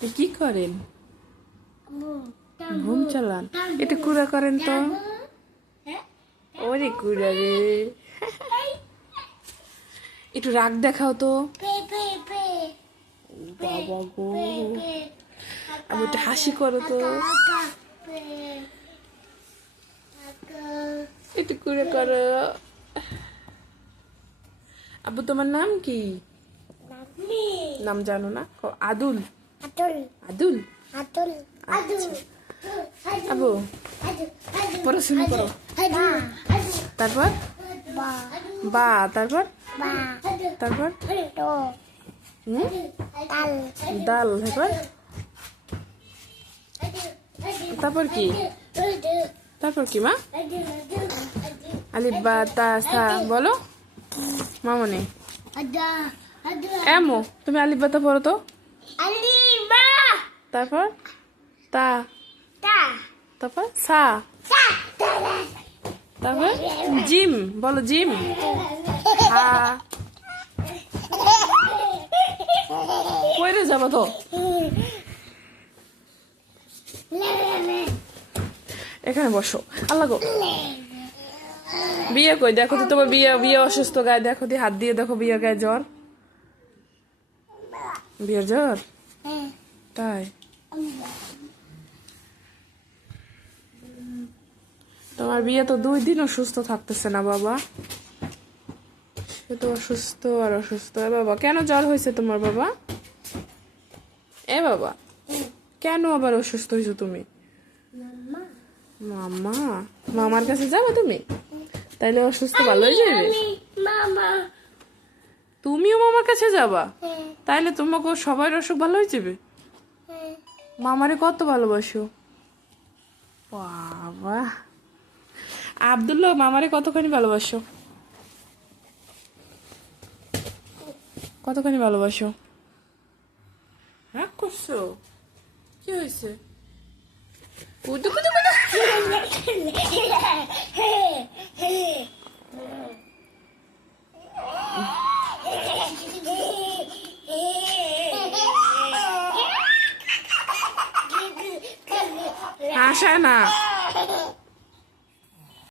কি করেন? ঘুম চালান। একটু কুড়া করেন তো। ওরে কুড়া রে। একটু রাগ দেখাও তো। বাবা গো, আমি একটু হাসি করো তো। একটু কুড়া করো। আব্বু তোমার নাম কি? নাম জানো না? আদুল। আদুল। আচ্ছা। আব্বু পড়াশোনা করো। তারপর বা তারপর তারপর ডাল। তারপর তারপর কি? তারপর কি মা? আলিফ বা তা সা বলো মামনি। এমো তুমি আলিফ বা তা পড়ো তো। তারপর তা, তারপর সা, তারপর জিম বলো জিম। কইরে যাবো তো। এখানে বসো। আল্লাহ গো, বিয়ে কই দেখো তো তোমার বিয়ে। বিয়ে অসুস্থ গায়ে দেখো দি, হাত দিয়ে দেখো বিয়ের গায়ে জ্বর। বিয়ের জ্বর তাই? তোমার বিয়ে তো 2 দিনও সুস্থ থাকতেছে না বাবা। সে তো অসুস্থ আর অসুস্থ। এ বাবা কেন জ্বর হয়েছে তোমার বাবা? এ বাবা কেন আবার অসুস্থ হয়েছো তুমি? মামা, মামার কাছে যাবে তুমি? তাইলে অসুস্থ ভালো হয়ে যাবে। তুমিও মামার কাছে যাবা? তাইলে তোমাকে সবার অসুখ ভালো হয়ে যাবে। মামারে কত ভালোবাসো বাবা। আব্দুল্লাহ মামারে কতখানি ভালোবাসো? কতখানি ভালোবাসো? রাগ করছো? কি হয়েছে? Kudu Kudu Kudu. হাসায় না।